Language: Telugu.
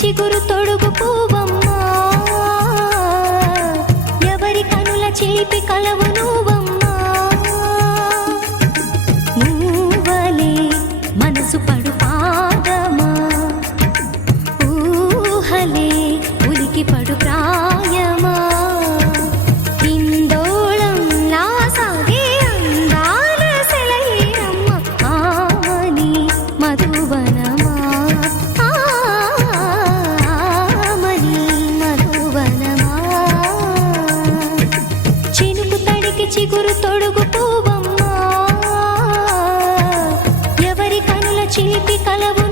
చిగురు తొడుగు పువ్వమ్మా, ఎవరి కనుల చిలిపి కలవు నువ్వమ్మా. మూవలే మనసు పడు పాదమా, ఊహలే ఉలికి పడు ప్రాయమా. ఇందోళంలా సాగే అందాల సెలయేరమ్మ, ఆమని మధువనమా, ఆమని మధువనమా. చినుకు తడికి చిగురు తొడుగు పువ్వమ్మా, ఎవరి కనుల చిలిపి కలవు